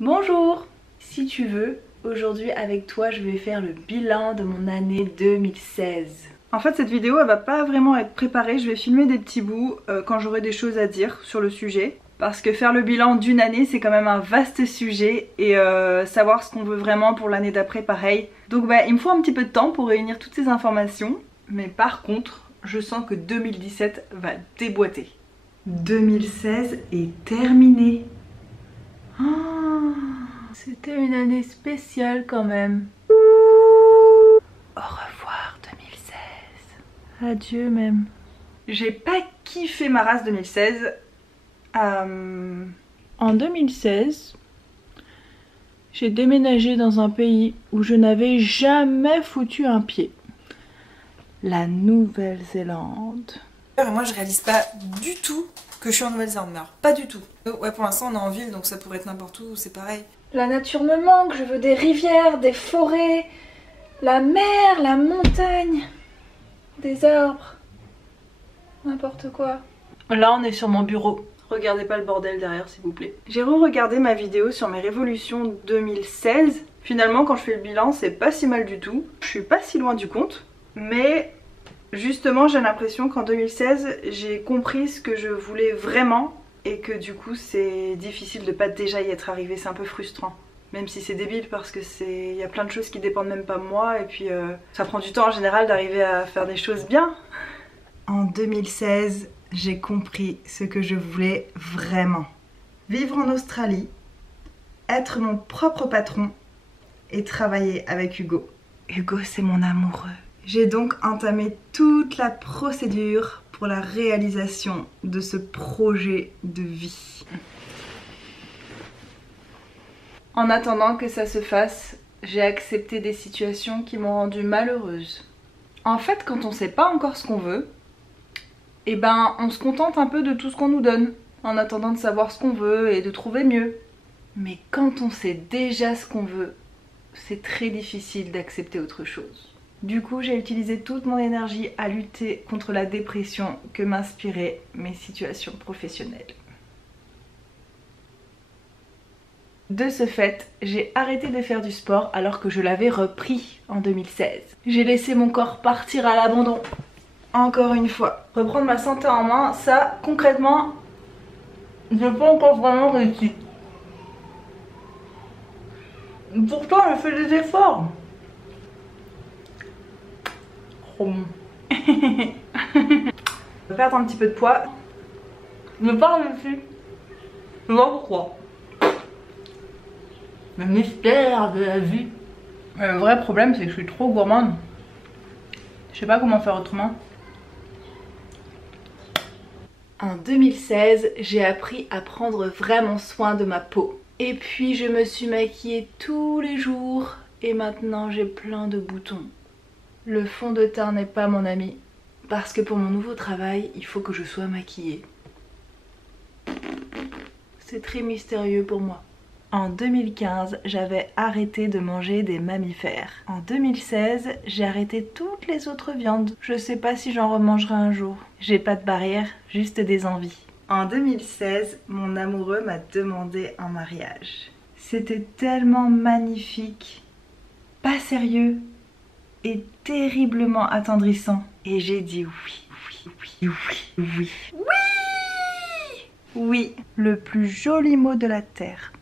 Bonjour! Si tu veux, aujourd'hui avec toi je vais faire le bilan de mon année 2016. En fait cette vidéo elle va pas vraiment être préparée, je vais filmer des petits bouts quand j'aurai des choses à dire sur le sujet. Parce que faire le bilan d'une année c'est quand même un vaste sujet et savoir ce qu'on veut vraiment pour l'année d'après pareil. Donc il me faut un petit peu de temps pour réunir toutes ces informations. Mais par contre je sens que 2017 va déboîter. 2016 est terminé. Oh, c'était une année spéciale quand même. Au revoir 2016. Adieu même. J'ai pas kiffé ma race 2016. En 2016, j'ai déménagé dans un pays où je n'avais jamais foutu un pied. La Nouvelle-Zélande. Moi je réalise pas du tout que je suis en Nouvelle-Zélande, mais alors pas du tout. Ouais, pour l'instant on est en ville donc ça pourrait être n'importe où, c'est pareil. La nature me manque, je veux des rivières, des forêts, la mer, la montagne, des arbres, n'importe quoi. Là on est sur mon bureau. Regardez pas le bordel derrière s'il vous plaît. J'ai re-regardé ma vidéo sur mes révolutions 2016. Finalement quand je fais le bilan c'est pas si mal du tout. Je suis pas si loin du compte. Mais justement j'ai l'impression qu'en 2016 j'ai compris ce que je voulais vraiment. Et que du coup c'est difficile de pas déjà y être arrivé, c'est un peu frustrant. Même si c'est débile parce que il y a plein de choses qui dépendent même pas de moi. Et puis ça prend du temps en général d'arriver à faire des choses bien. En 2016 j'ai compris ce que je voulais vraiment. Vivre en Australie, être mon propre patron et travailler avec Hugo. Hugo c'est mon amoureux. J'ai donc entamé toute la procédure pour la réalisation de ce projet de vie. En attendant que ça se fasse, j'ai accepté des situations qui m'ont rendue malheureuse. En fait, quand on sait pas encore ce qu'on veut, on se contente un peu de tout ce qu'on nous donne, en attendant de savoir ce qu'on veut et de trouver mieux. Mais quand on sait déjà ce qu'on veut, c'est très difficile d'accepter autre chose. Du coup, j'ai utilisé toute mon énergie à lutter contre la dépression que m'inspiraient mes situations professionnelles. De ce fait, j'ai arrêté de faire du sport alors que je l'avais repris en 2016. J'ai laissé mon corps partir à l'abandon. Encore une fois. Reprendre ma santé en main, ça, concrètement, j'ai pas encore vraiment réussi. Pourtant, je fais des efforts. Perdre un petit peu de poids. Je parle dessus. Je sais pas pourquoi. Le mystère de la vie. Le vrai problème c'est que je suis trop gourmande. Je sais pas comment faire autrement. En 2016, j'ai appris à prendre vraiment soin de ma peau. Et puis je me suis maquillée tous les jours. Et maintenant j'ai plein de boutons. Le fond de teint n'est pas mon ami. Parce que pour mon nouveau travail, il faut que je sois maquillée. C'est très mystérieux pour moi. En 2015, j'avais arrêté de manger des mammifères. En 2016, j'ai arrêté toutes les autres viandes. Je sais pas si j'en remangerai un jour. J'ai pas de barrière, juste des envies. En 2016, mon amoureux m'a demandé en mariage. C'était tellement magnifique, pas sérieux et terriblement attendrissant. Et j'ai dit oui, oui, oui, oui, oui. Oui! Oui, le plus joli mot de la terre.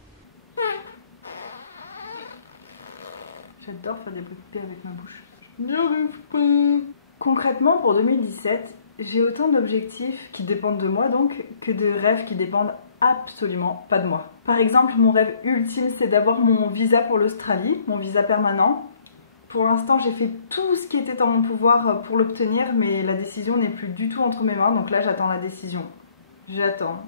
J'adore faire des bruits de thé avec ma bouche. Concrètement, pour 2017, j'ai autant d'objectifs qui dépendent de moi donc que de rêves qui dépendent absolument pas de moi. Par exemple, mon rêve ultime c'est d'avoir mon visa pour l'Australie, mon visa permanent. Pour l'instant, j'ai fait tout ce qui était en mon pouvoir pour l'obtenir, mais la décision n'est plus du tout entre mes mains, donc là j'attends la décision. J'attends.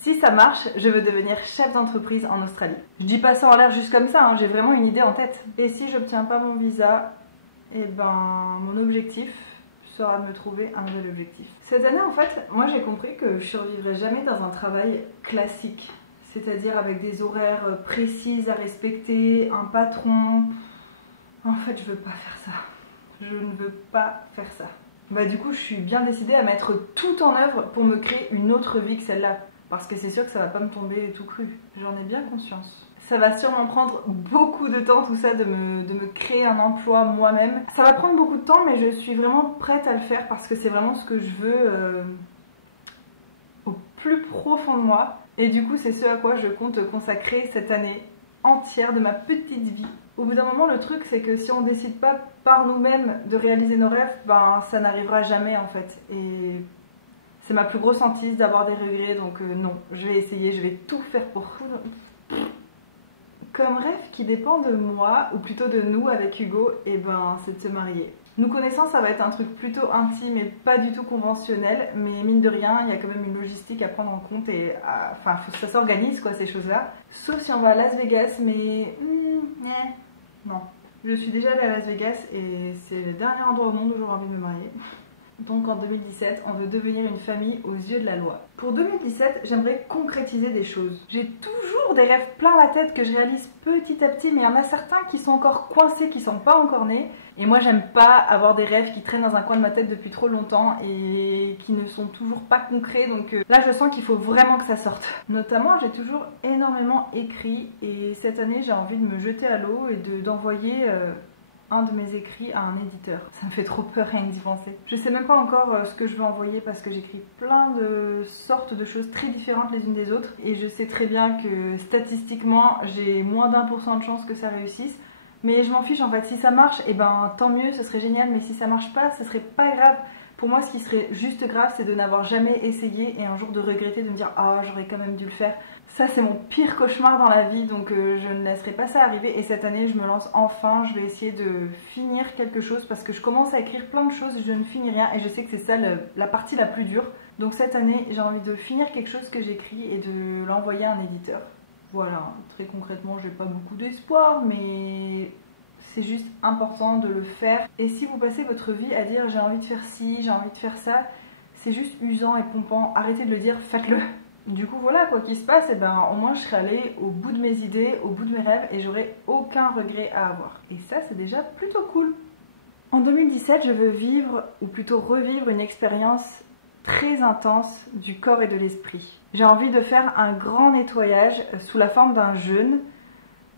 Si ça marche, je veux devenir chef d'entreprise en Australie. Je dis pas ça en l'air juste comme ça, hein, j'ai vraiment une idée en tête. Et si j'obtiens pas mon visa, mon objectif sera de me trouver un nouvel objectif. Cette année en fait, moi j'ai compris que je survivrai jamais dans un travail classique. C'est-à-dire avec des horaires précis à respecter, un patron. En fait, je veux pas faire ça. Je ne veux pas faire ça. Du coup, je suis bien décidée à mettre tout en œuvre pour me créer une autre vie que celle-là. parce que c'est sûr que ça va pas me tomber tout cru, j'en ai bien conscience. Ça va sûrement prendre beaucoup de temps tout ça de me créer un emploi moi-même. Ça va prendre beaucoup de temps mais je suis vraiment prête à le faire parce que c'est vraiment ce que je veux au plus profond de moi. Et du coup c'est ce à quoi je compte consacrer cette année entière de ma petite vie. Au bout d'un moment le truc c'est que si on décide pas par nous-mêmes de réaliser nos rêves, ben ça n'arrivera jamais en fait. Et c'est ma plus grosse hantise d'avoir des regrets donc non, je vais essayer, je vais tout faire pour... Comme rêve qui dépend de moi, ou plutôt de nous avec Hugo, et ben c'est de se marier. Nous connaissant, ça va être un truc plutôt intime et pas du tout conventionnel, mais mine de rien, il y a quand même une logistique à prendre en compte et enfin, faut que ça s'organise quoi ces choses-là. Sauf si on va à Las Vegas, mais non. Je suis déjà allée à Las Vegas et c'est le dernier endroit au monde où j'aurais envie de me marier. Donc en 2017, on veut devenir une famille aux yeux de la loi. Pour 2017, j'aimerais concrétiser des choses. J'ai toujours des rêves plein la tête que je réalise petit à petit, mais il y en a certains qui sont encore coincés, qui sont pas encore nés. Et moi j'aime pas avoir des rêves qui traînent dans un coin de ma tête depuis trop longtemps et qui ne sont toujours pas concrets. Donc là je sens qu'il faut vraiment que ça sorte. Notamment j'ai toujours énormément écrit et cette année j'ai envie de me jeter à l'eau et d'envoyer... un de mes écrits à un éditeur. Ça me fait trop peur rien que d'y penser. Je sais même pas encore ce que je veux envoyer parce que j'écris plein de sortes de choses très différentes les unes des autres et je sais très bien que statistiquement j'ai moins d'1% de chance que ça réussisse, mais je m'en fiche en fait. Si ça marche, et ben tant mieux, ce serait génial, mais si ça marche pas, ce serait pas grave. Pour moi ce qui serait juste grave c'est de n'avoir jamais essayé et un jour de regretter, de me dire ah j'aurais quand même dû le faire. Ça c'est mon pire cauchemar dans la vie, donc je ne laisserai pas ça arriver. Et cette année je me lance enfin, je vais essayer de finir quelque chose parce que je commence à écrire plein de choses et je ne finis rien et je sais que c'est ça la partie la plus dure. Donc cette année j'ai envie de finir quelque chose que j'écris et de l'envoyer à un éditeur. Voilà, très concrètement j'ai pas beaucoup d'espoir mais c'est juste important de le faire. Et si vous passez votre vie à dire j'ai envie de faire ci, j'ai envie de faire ça, c'est juste usant et pompant, arrêtez de le dire, faites-le. Du coup voilà, quoi qu'il se passe, et ben, au moins je serai allée au bout de mes idées, au bout de mes rêves et j'aurai aucun regret à avoir. Et ça c'est déjà plutôt cool. En 2017 je veux vivre, ou plutôt revivre une expérience très intense du corps et de l'esprit. J'ai envie de faire un grand nettoyage sous la forme d'un jeûne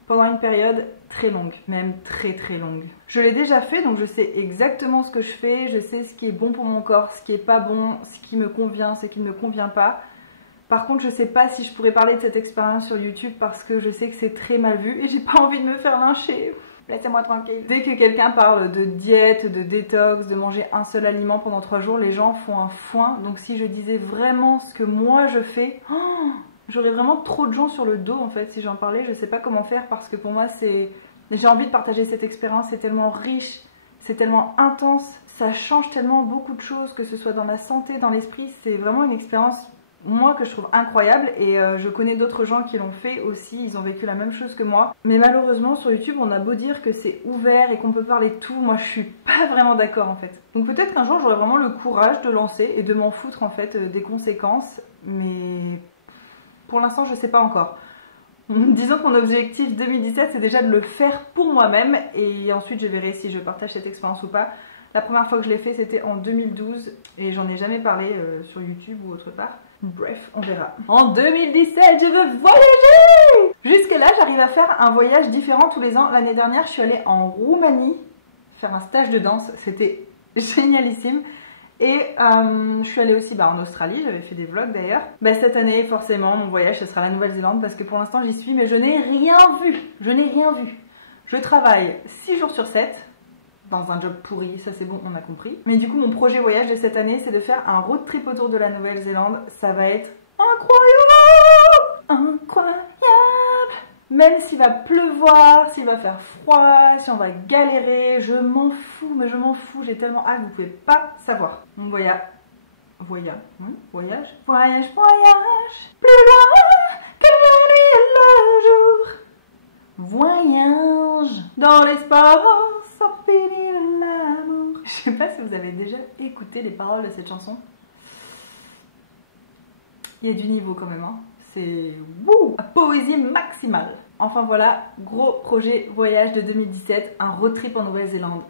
pendant une période très longue, même très très longue. Je l'ai déjà fait donc je sais exactement ce que je fais, je sais ce qui est bon pour mon corps, ce qui est pas bon, ce qui me convient, ce qui ne me convient pas. Par contre, je sais pas si je pourrais parler de cette expérience sur YouTube parce que je sais que c'est très mal vu et j'ai pas envie de me faire lyncher. Laissez-moi tranquille. Dès que quelqu'un parle de diète, de détox, de manger un seul aliment pendant 3 jours, les gens font un foin. Donc si je disais vraiment ce que moi je fais, j'aurais vraiment trop de gens sur le dos en fait. Si j'en parlais, je sais pas comment faire parce que pour moi c'est... J'ai envie de partager cette expérience, c'est tellement riche, c'est tellement intense, ça change tellement beaucoup de choses, que ce soit dans la santé, dans l'esprit. C'est vraiment une expérience... moi que je trouve incroyable et je connais d'autres gens qui l'ont fait aussi, ils ont vécu la même chose que moi. Mais malheureusement sur YouTube on a beau dire que c'est ouvert et qu'on peut parler de tout, moi je suis pas vraiment d'accord en fait. Donc peut-être qu'un jour j'aurai vraiment le courage de lancer et de m'en foutre en fait des conséquences, mais pour l'instant je sais pas encore. Disons que mon objectif 2017 c'est déjà de le faire pour moi-même et ensuite je verrai si je partage cette expérience ou pas. La première fois que je l'ai fait c'était en 2012 et j'en ai jamais parlé sur YouTube ou autre part. Bref, on verra. En 2017, je veux voyager! Jusque là, j'arrive à faire un voyage différent tous les ans. L'année dernière, je suis allée en Roumanie faire un stage de danse. C'était génialissime. Et je suis allée aussi en Australie, j'avais fait des vlogs d'ailleurs. Cette année, forcément, mon voyage, ce sera la Nouvelle-Zélande parce que pour l'instant, j'y suis, mais je n'ai rien vu. Je n'ai rien vu. Je travaille 6 jours sur 7. Dans un job pourri, ça c'est bon, on a compris. Mais du coup, mon projet voyage de cette année, c'est de faire un road trip autour de la Nouvelle-Zélande. Ça va être incroyable! Incroyable! Même s'il va pleuvoir, s'il va faire froid, si on va galérer, je m'en fous, mais je m'en fous, j'ai tellement hâte, vous pouvez pas savoir. Donc voyage, plus loin que la nuit et le jour. Voyage dans l'espace, sans finir l'amour. Je sais pas si vous avez déjà écouté les paroles de cette chanson. Il y a du niveau quand même, hein. C'est wouh, poésie maximale. Enfin voilà, gros projet voyage de 2017, un road trip en Nouvelle-Zélande.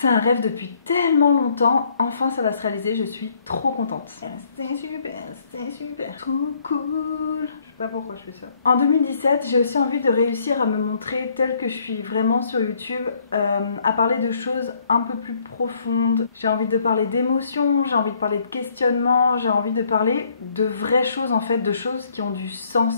C'est un rêve depuis tellement longtemps, enfin ça va se réaliser, je suis trop contente. C'était super, trop cool. Je sais pas pourquoi je fais ça. En 2017, j'ai aussi envie de réussir à me montrer telle que je suis vraiment sur YouTube, à parler de choses un peu plus profondes. J'ai envie de parler d'émotions, j'ai envie de parler de questionnement, j'ai envie de parler de vraies choses en fait, de choses qui ont du sens.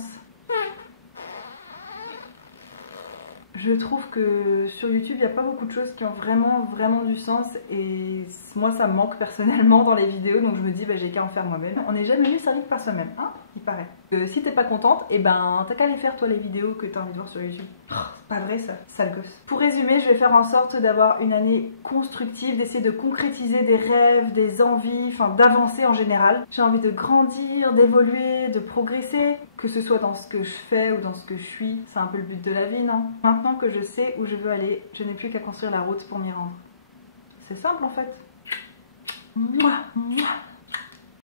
Je trouve que sur YouTube, il n'y a pas beaucoup de choses qui ont vraiment du sens et moi ça me manque personnellement dans les vidéos, donc je me dis bah, j'ai qu'à en faire moi-même. On n'est jamais mieux servi que par soi-même, hein, il paraît. Si t'es pas contente, et ben t'as qu'à aller faire toi les vidéos que t'as envie de voir sur YouTube. Oh, c'est pas vrai ça, sale gosse. Pour résumer, je vais faire en sorte d'avoir une année constructive, d'essayer de concrétiser des rêves, des envies, enfin d'avancer en général. J'ai envie de grandir, d'évoluer, de progresser, que ce soit dans ce que je fais ou dans ce que je suis. C'est un peu le but de la vie, non? Maintenant que je sais où je veux aller, je n'ai plus qu'à construire la route pour m'y rendre. C'est simple en fait. Mouah, mouah.